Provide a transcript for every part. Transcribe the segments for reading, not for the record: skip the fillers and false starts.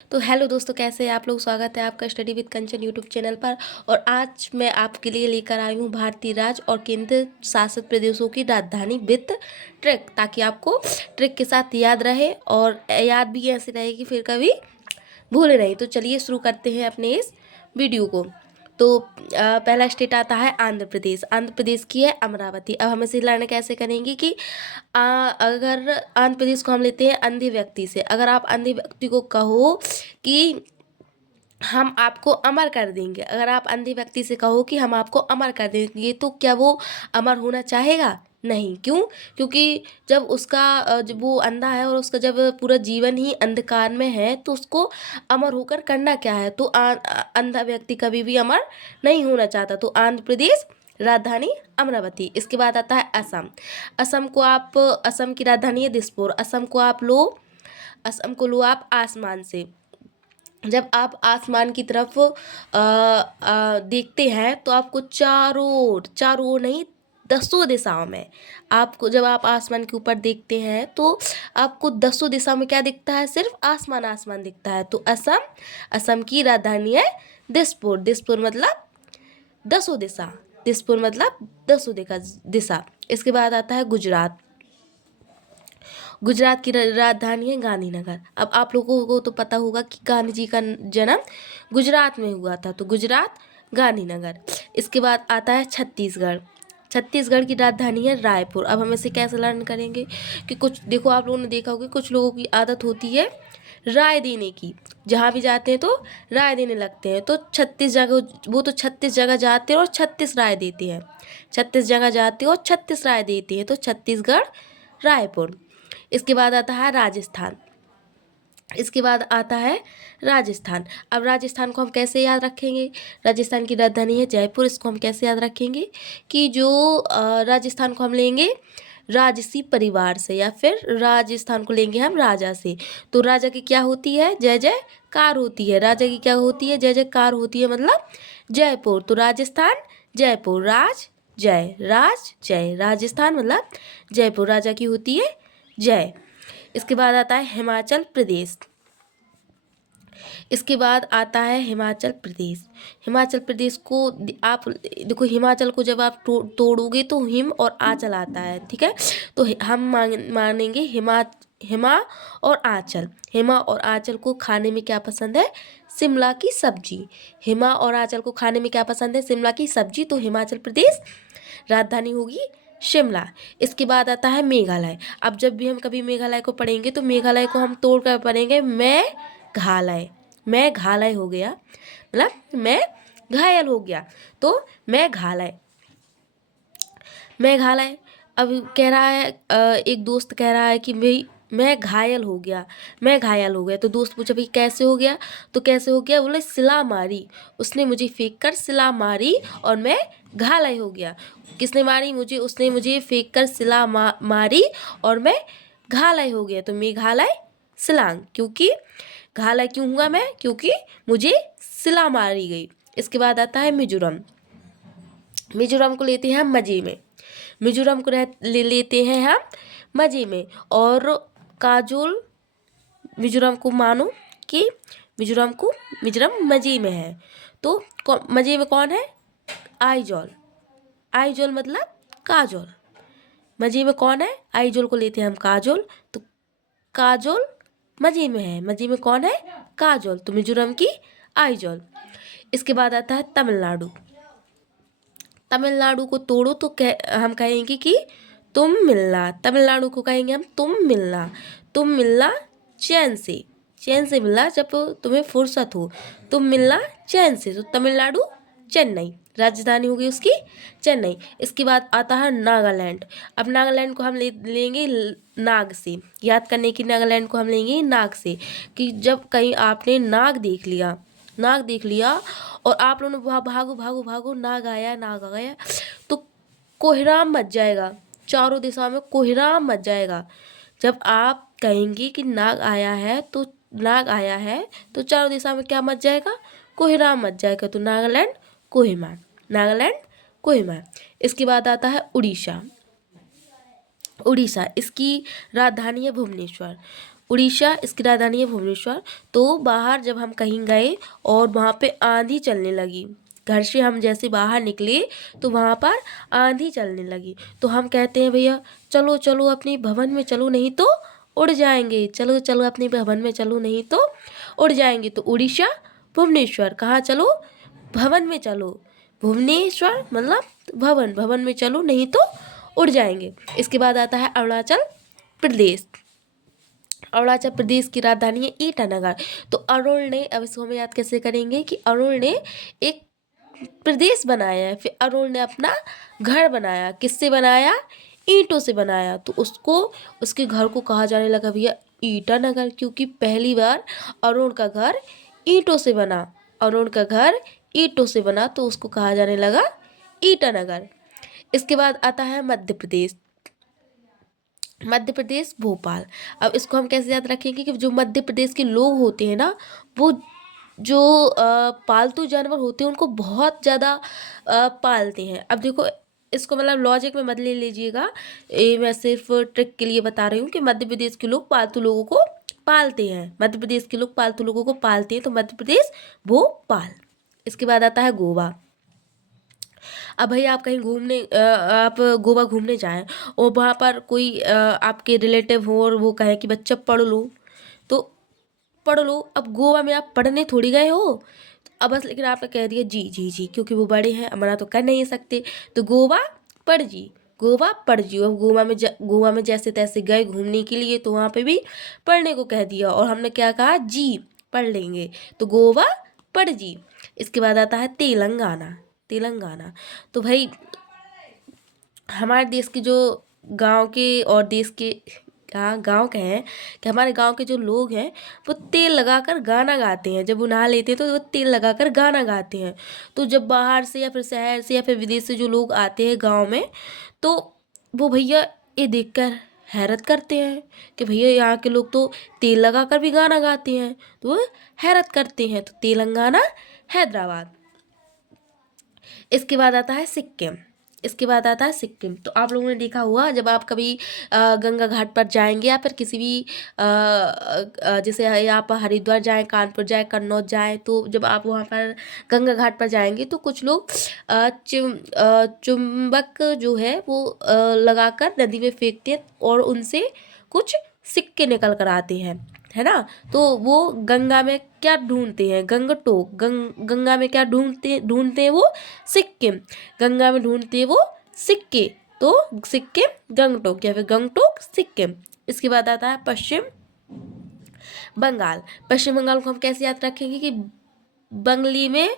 तो हेलो दोस्तों, कैसे हैं आप लोग। स्वागत है आपका study with Kanchan YouTube channel पर। और आज मैं आपके लिए लेकर आई हूँ भारतीय राज्य और केंद्र शासित प्रदेशों की राजधानी वित्त ट्रिक, ताकि आपको ट्रिक के साथ याद रहे और याद भी ऐसे रहे कि फिर कभी भूले नहीं। तो चलिए शुरू करते हैं अपने इस वीडियो को। तो पहला स्टेट आता है आंध्र प्रदेश। आंध्र प्रदेश की है अमरावती। अब हम इसे लर्न कैसे करेंगे कि अगर आंध्र प्रदेश को हम लेते हैं अंधे व्यक्ति से। अगर आप अंधे व्यक्ति को कहो कि हम आपको अमर कर देंगे, अगर आप अंधे व्यक्ति से कहो कि हम आपको अमर कर देंगे, तो क्या वो अमर होना चाहेगा? नहीं। क्यों? क्योंकि जब उसका जब वो अंधा है और उसका जब पूरा जीवन ही अंधकार में है, तो उसको अमर होकर करना क्या है? तो अंधा व्यक्ति कभी भी अमर नहीं होना चाहता। तो आंध्र प्रदेश, राजधानी अमरावती। इसके बाद आता है असम। असम की राजधानी है दिसपुर। असम को लो आप आसमान से। जब आप आसमान की तरफ देखते हैं तो आपको चारों ओर नहीं, दसों दिशाओं में आपको, जब आप आसमान के ऊपर देखते हैं तो आपको दसों दिशा में क्या दिखता है? सिर्फ आसमान आसमान दिखता है। तो असम की राजधानी है दिसपुर। दिसपुर मतलब दसों दिशा। दिसपुर मतलब दसों दिशा। इसके बाद आता है गुजरात। गुजरात की राजधानी है गांधीनगर। अब आप लोगों को तो पता होगा कि गांधी जी का जन्म गुजरात में हुआ था, तो गुजरात, गांधीनगर। इसके बाद आता है छत्तीसगढ़। छत्तीसगढ़ की राजधानी है रायपुर। अब हम इसे कैसे लर्न करेंगे कि कुछ देखो, आप लोगों ने देखा होगा कुछ लोगों की आदत होती है राय देने की। जहाँ भी जाते हैं तो राय देने लगते हैं। तो 36 जगह जाते हैं और 36 राय देते हैं। 36 जगह जाते हैं और 36 राय देते हैं। तो छत्तीसगढ़, रायपुर। इसके बाद आता है राजस्थान। अब राजस्थान को हम कैसे याद रखेंगे? राजस्थान की राजधानी है जयपुर। इसको हम कैसे याद रखेंगे कि जो राजस्थान को हम लेंगे राजसी परिवार से, या फिर राजस्थान को लेंगे हम राजा से। तो राजा की क्या होती है? जय जयकार होती है। राजा की क्या होती है? जय जयकार होती है, मतलब जयपुर। तो राजस्थान, जयपुर, राज जय। राजस्थान मतलब जयपुर, राजा की होती है जय। इसके बाद आता है हिमाचल प्रदेश। हिमाचल प्रदेश को आप देखो, हिमाचल को जब आप तोड़ोगे तो हिम और आंचल आता है, ठीक है। तो हम मानेंगे हिमा और आंचल। हिमा और आंचल को खाने में क्या पसंद है? शिमला की सब्जी। हिमा और आंचल को खाने में क्या पसंद है? शिमला की सब्जी। तो हिमाचल प्रदेश, राजधानी होगी शिमला। इसके बाद आता है मेघालय। अब जब भी हम कभी मेघालय को पढ़ेंगे तो मेघालय को हम तोड़ कर पढ़ेंगे मैं घालय हो गया, मतलब मैं घायल हो गया। तो मेघालय। अब कह रहा है एक दोस्त कह रहा है कि मैं घायल हो गया। तो दोस्त पूछा भाई कैसे हो गया? तो कैसे हो गया? बोले सिला मारी, उसने मुझे फेंक कर सिला मारी और मैं घायल हो गया। किसने मारी मुझे? उसने मुझे फेंक कर सिला मारी और मैं घायल हो गया। तो मेघालय, शिलांग। क्योंकि घायल क्यों हुआ मैं? क्योंकि मुझे सिला मारी गई। इसके बाद आता है मिजोरम। मिजोरम को लेते हैं हम मजे में। लेते हैं हम मजे में। और काजोल, मिजोरम को मानो कि मिजोरम मजे में है। तो मजे में कौन है? आइजोल मतलब काजोल। मजे में कौन है? आइजोल को लेते हैं हम काजोल। तो काजोल मजे में है। मजे में कौन है? काजोल। तो मिजोरम की आइजोल। इसके बाद आता है तमिलनाडु। तमिलनाडु को तोड़ो तो हम कहेंगे कि तुम मिलना। तमिलनाडु को कहेंगे हम तुम मिलना चैन से मिलना जब तुम्हें फुर्सत हो। तुम मिलना चैन से। तो तमिलनाडु, चेन्नई। राजधानी होगी उसकी चेन्नई। इसके बाद आता है नागालैंड। अब नागालैंड को हम लेंगे नाग से। याद करने की नागालैंड को हम लेंगे नाग से, कि जब कहीं आपने नाग देख लिया और आप लोगों ने भागो, नाग आया, तो कोहराम मच जाएगा। चारों दिशाओं में कोहराम मच जाएगा। जब आप कहेंगे कि नाग आया है तो चारों दिशा में क्या मच जाएगा? कोहराम मच जाएगा। तो नागालैंड, कोहिमा। इसके बाद आता है उड़ीसा। इसकी राजधानी है भुवनेश्वर। उड़ीसा, इसकी राजधानी है भुवनेश्वर। तो बाहर जब हम कहीं गए और वहाँ पे आंधी चलने लगी, घर से हम जैसे बाहर निकले तो वहाँ पर आंधी चलने लगी, तो हम कहते हैं भैया चलो चलो अपने भवन में चलो नहीं तो उड़ जाएंगे, चलो चलो अपने भवन में चलो नहीं तो उड़ जाएंगे। तो उड़ीसा, भुवनेश्वर, कहाँ चलो? भवन में चलो। भुवनेश्वर मतलब भवन, भवन में चलो नहीं तो उड़ जाएंगे। इसके बाद आता है अरुणाचल प्रदेश। अरुणाचल प्रदेश की राजधानी है ईटानगर। तो अरुण ने, अब इसको हम याद कैसे करेंगे कि अरुण ने एक प्रदेश बनाया है, फिर अरुण ने अपना घर बनाया। किससे बनाया? ईंटों से बनाया। तो उसको, उसके घर को कहा जाने लगा भैया ईटानगर, क्योंकि पहली बार अरुण का घर ईंटों से बना। अरुण का घर ईंटों से बना तो उसको कहा जाने लगा ईटानगर। इसके बाद आता है मध्य प्रदेश। मध्य प्रदेश भोपाल। अब इसको हम कैसे याद रखेंगे कि जो मध्य प्रदेश के लोग होते हैं ना, वो जो पालतू जानवर होते हैं उनको बहुत ज़्यादा पालते हैं। अब देखो इसको मतलब लॉजिक में मत ले लीजिएगा, ये मैं सिर्फ ट्रिक के लिए बता रही हूँ कि मध्य प्रदेश के लोग पालतू लोगों को पालते हैं। मध्य प्रदेश के लोग पालतू लोगों को पालते हैं, तो मध्य प्रदेश भोपाल। इसके बाद आता है गोवा। अब भाई आप कहीं घूमने आप गोवा घूमने जाएं और वहाँ पर कोई आपके रिलेटिव हो और वो कहे कि बच्चा पढ़ लो, तो पढ़ लो। अब गोवा में आप पढ़ने थोड़ी गए हो, अब बस लेकिन आपने कह दिया जी जी जी, क्योंकि वो बड़े हैं, मना तो कर नहीं सकते। तो गोवा पढ़ जी, गोवा पढ़ जी। अब गोवा में जैसे तैसे गए घूमने के लिए, तो वहाँ पे भी पढ़ने को कह दिया और हमने क्या कहा? जी पढ़ लेंगे। तो गोवा पढ़ जी। इसके बाद आता है तेलंगाना। तेलंगाना तो भाई हमारे देश के जो गांव के और देश के, हाँ गांव के हैं, कि हमारे गांव के जो लोग हैं वो तेल लगाकर गाना गाते हैं। जब वो नहा लेते हैं तो वो तेल लगाकर गाना गाते हैं। तो जब बाहर से या फिर शहर से या फिर विदेश से जो लोग आते हैं गांव में, तो वो भैया ये देखकर हैरत करते हैं कि भैया यहाँ के लोग तो तेल लगाकर भी गाना गाते हैं, तो वो हैरत करते हैं। तो तेलंगाना, हैदराबाद। इसके बाद आता है सिक्किम। इसके बाद आता है सिक्किम। तो आप लोगों ने देखा हुआ, जब आप कभी गंगा घाट पर जाएंगे या फिर किसी भी जैसे आप हरिद्वार जाएं, कानपुर जाएं, कन्नौज जाएं, तो जब आप वहाँ पर गंगा घाट पर जाएंगे तो कुछ लोग चुंबक जो है वो लगाकर नदी में फेंकते हैं और उनसे कुछ सिक्के निकल कर आते हैं, है ना। तो वो गंगा में क्या ढूंढते हैं? गंगटोक। गंगा में क्या ढूंढते ढूंढते हैं वो? सिक्के। गंगा में ढूंढते हैं वो सिक्के, तो सिक्किम गंगटोक या फिर गंगटोक सिक्किम। इसके बाद आता है पश्चिम बंगाल। पश्चिम बंगाल को हम कैसे याद रखेंगे कि बंगली में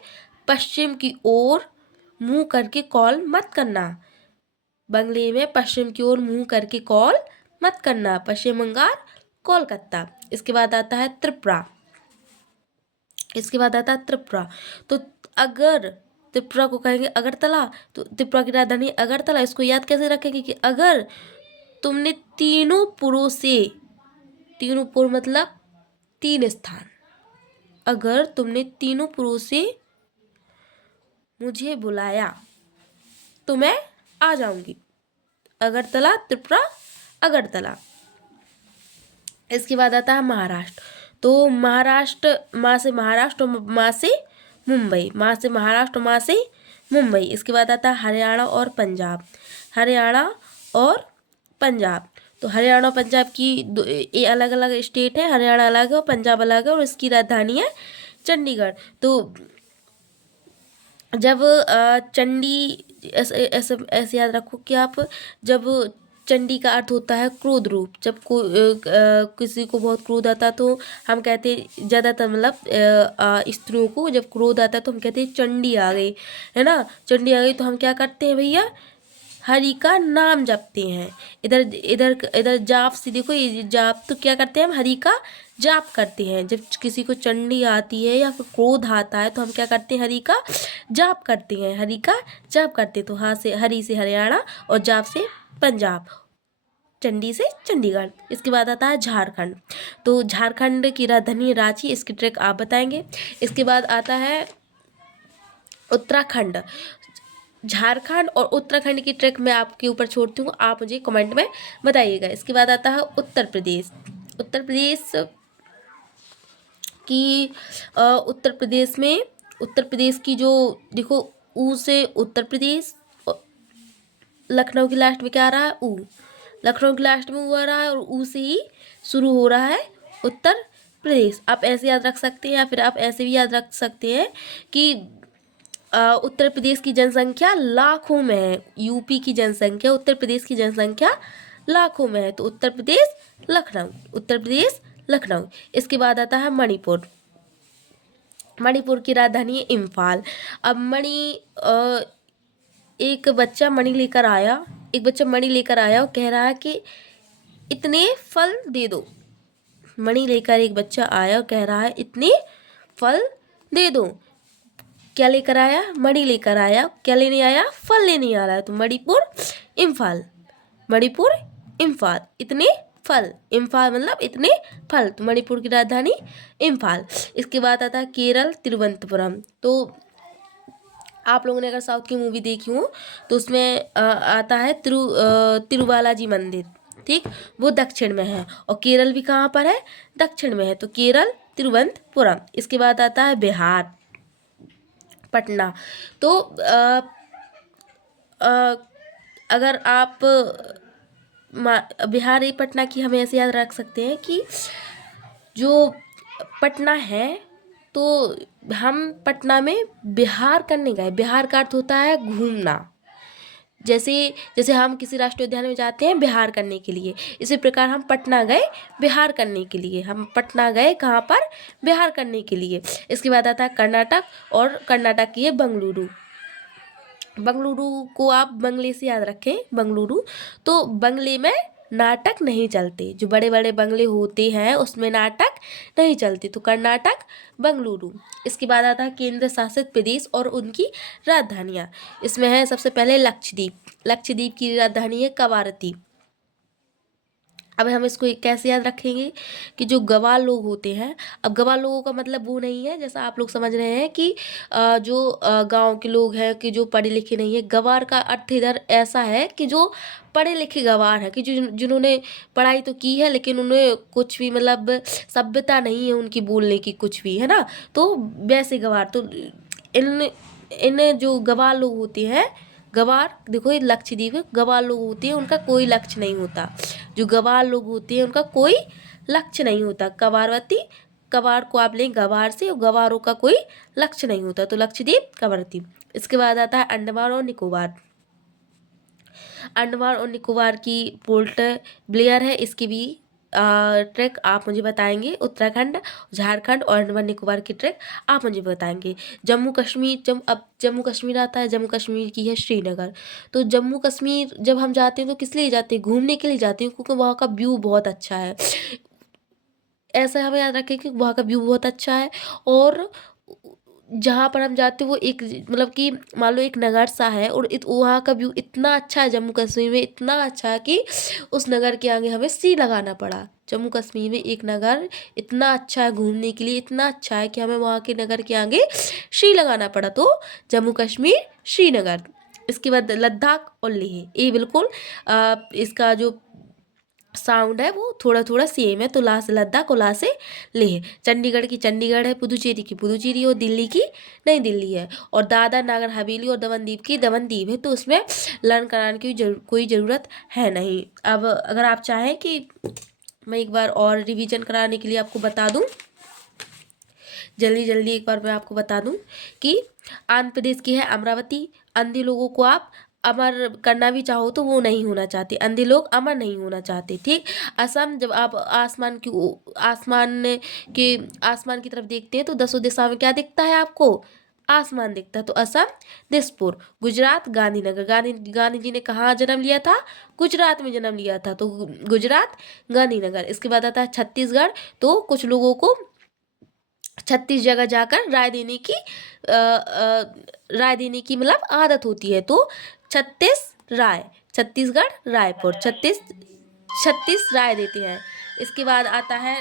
पश्चिम की ओर मुंह करके कॉल मत करना। बंगली में पश्चिम की ओर मुंह करके कॉल मत करना। पश्चिम बंगाल, कोलकाता। इसके बाद आता है त्रिपुरा। इसके बाद आता है त्रिपुरा। तो अगर त्रिपुरा को कहेंगे अगरतला, तो त्रिपुरा की राजधानी अगरतला। इसको याद कैसे रखेंगे कि अगर तुमने तीनों पुरों से, तीनों पुर मतलब 3 स्थान, अगर तुमने तीनों पुरों से मुझे बुलाया तो मैं आ जाऊंगी। अगरतला, त्रिपुरा, अगरतला। इसके बाद आता है महाराष्ट्र। तो महाराष्ट्र, माँ से महाराष्ट्र और माँ से मुंबई। माँ से महाराष्ट्र, माँ से मुंबई। इसके बाद आता है हरियाणा और पंजाब। हरियाणा और पंजाब। तो हरियाणा और पंजाब की ये अलग अलग स्टेट है। हरियाणा अलग है और पंजाब अलग है और इसकी राजधानी है चंडीगढ़। तो जब चंडी, ऐसे याद रखो कि आप, जब चंडी का अर्थ होता है क्रोध रूप। जब किसी को बहुत क्रोध आता है तो हम कहते हैं, ज़्यादातर मतलब स्त्रियों को जब क्रोध आता है तो हम कहते हैं चंडी आ गई, है ना। चंडी आ गई तो हम क्या करते हैं भैया? हरि का नाम जपते हैं। इधर इधर इधर जाप से देखो, ये जाप तो क्या करते हैं हम? हरि का जाप करते हैं। जब किसी को चंडी आती है या फिर क्रोध आता है तो हम क्या करते हैं? हरि का जाप करते हैं। हरि का जाप करते हैं। तो हाँ से हरि से हरियाणा और जाप से पंजाब, चंडी से चंडीगढ़। इसके बाद आता है झारखंड। तो झारखंड की राजधानी रांची। इसकी ट्रिक आप बताएंगे। इसके बाद आता है उत्तराखंड। झारखंड और उत्तराखंड की ट्रिक मैं आपके ऊपर छोड़ती हूँ, आप मुझे कमेंट में बताइएगा। इसके बाद आता है उत्तर प्रदेश। उत्तर प्रदेश की उत्तर प्रदेश में उत्तर प्रदेश की जो देखो ऊ से उत्तर प्रदेश, लखनऊ की लास्ट में क्या आ रहा है ऊ, लखनऊ की लास्ट में ऊ आ रहा है और ऊ से ही शुरू हो रहा है उत्तर प्रदेश। आप ऐसे याद रख सकते हैं या फिर आप ऐसे भी याद रख सकते हैं कि उत्तर प्रदेश की जनसंख्या लाखों में है, यूपी की जनसंख्या उत्तर प्रदेश की जनसंख्या लाखों में है, तो उत्तर प्रदेश लखनऊ, उत्तर प्रदेश लखनऊ। इसके बाद आता है मणिपुर। मणिपुर की राजधानी है इम्फाल। अब एक बच्चा मणि लेकर आया और कह रहा है कि इतने फल दे दो। मणि लेकर एक बच्चा आया और कह रहा है इतने फल दे दो। क्या लेकर आया? मणि लेकर आया। क्या लेने आया? फल लेने आ रहा है। तो मणिपुर इम्फाल, मणिपुर इम्फाल, इतने फल, इम्फाल मतलब इतने फल, तो मणिपुर की राजधानी इम्फाल। इसके बाद आता है केरल तिरुवनंतपुरम। तो आप लोगों ने अगर साउथ की मूवी देखी हो तो उसमें आता है तिरुबालाजी मंदिर, ठीक, वो दक्षिण में है। और केरल भी कहाँ पर है? दक्षिण में है, तो केरल तिरुवनंतपुरम। इसके बाद आता है बिहार, पटना। तो अगर आप बिहार पटना की हमें ऐसे याद रख सकते हैं कि जो पटना है तो हम पटना में बिहार करने गए। बिहार का अर्थ होता है घूमना। जैसे जैसे हम किसी राष्ट्रीय उद्यान में जाते हैं बिहार करने के लिए, इसी प्रकार हम पटना गए बिहार करने के लिए। हम पटना गए कहाँ पर? बिहार करने के लिए। इसके बाद आता है कर्नाटक, और कर्नाटक की है बेंगलुरु। बेंगलुरु को आप बंगले से याद रखें, बेंगलुरु। तो बंगले में नाटक नहीं चलते, जो बड़े बड़े बंगले होते हैं उसमें नाटक नहीं चलते, तो कर्नाटक बेंगलुरु। इसके बाद आता है केंद्र शासित प्रदेश और उनकी राजधानियाँ। इसमें है सबसे पहले लक्षद्वीप। लक्षद्वीप की राजधानी है कवारती। अब हम इसको कैसे याद रखेंगे कि जो गवार लोग होते हैं, अब गवार लोगों का मतलब वो नहीं है जैसा आप लोग समझ रहे हैं कि जो गांव के लोग हैं कि जो पढ़े लिखे नहीं है। गवार का अर्थ इधर ऐसा है कि जो पढ़े लिखे गवार है, कि जिन्होंने पढ़ाई तो की है लेकिन उन्हें कुछ भी मतलब सभ्यता नहीं है उनकी बोलने की कुछ भी, है ना, तो वैसे गवार। तो इन जो गवार लोग होते हैं, गवार देखो ये लक्षद्वीप है, गवार लोग होते हैं उनका कोई लक्ष्य नहीं होता। जो गवार लोग होते हैं उनका कोई लक्ष्य नहीं होता। कवारवती, कवार को आप लें गवार से, और गवारों का कोई लक्ष्य नहीं होता, तो लक्षद्वीप कवारती। इसके बाद आता है अंडमान और निकोबार। अंडमान और निकोबार की पोर्ट ब्लेयर है। इसकी भी ट्रैक आप मुझे बताएंगे। उत्तराखंड, झारखंड और अंडमान निकोबार की ट्रैक आप मुझे बताएंगे। जम्मू कश्मीर, अब जम्मू कश्मीर आता है। जम्मू कश्मीर की है श्रीनगर। तो जम्मू कश्मीर जब हम जाते हैं तो किस लिए जाते हैं? घूमने के लिए जाते हैं, क्योंकि वहाँ का व्यू बहुत अच्छा है। ऐसा हमें याद रखें कि वहाँ का व्यू बहुत अच्छा है। और जहाँ पर हम जाते हैं वो एक मतलब कि मान लो एक नगर सा है, और वहाँ का व्यू इतना अच्छा है जम्मू कश्मीर में, इतना अच्छा है कि उस नगर के आगे हमें सी लगाना पड़ा। जम्मू कश्मीर में एक नगर इतना अच्छा है घूमने के लिए, इतना अच्छा है कि हमें वहाँ के नगर के आगे सी लगाना पड़ा, तो जम्मू कश्मीर श्रीनगर। इसके बाद लद्दाख और लेह, ये बिल्कुल इसका जो साउंड है वो थोड़ा थोड़ा सेम है। तो ला से लद्दाख और ला से लेह। चंडीगढ़ की चंडीगढ़ है, पुदुचेरी की पुदुचेरी, और दिल्ली की नई दिल्ली है। और दादर नागर हवेली और दमन दीव की दमन दीव है। तो उसमें लर्न कराने की कोई ज़रूरत है नहीं। अब अगर आप चाहें कि मैं एक बार और रिवीजन कराने के लिए आपको बता दूं, जल्दी जल्दी एक बार मैं आपको बता दूं कि आंध्र प्रदेश की है अमरावती। अंधी लोगों को आप अमर करना भी चाहो तो वो नहीं होना चाहते, अंधे लोग अमर नहीं होना चाहते, ठीक। असम, जब आप आसमान की तरफ देखते हैं तो दसों दिशा में क्या दिखता है आपको? आसमान दिखता है, तो असम दिसपुर। गुजरात गांधीनगर, गांधी जी ने कहाँ जन्म लिया था? गुजरात में जन्म लिया था, तो गुजरात गांधीनगर। इसके बाद आता है छत्तीसगढ़। तो कुछ लोगों को 36 जगह जाकर राय देने की मतलब आदत होती है, तो 36 राय, छत्तीसगढ़ रायपुर, 36 राय देते हैं। इसके बाद आता है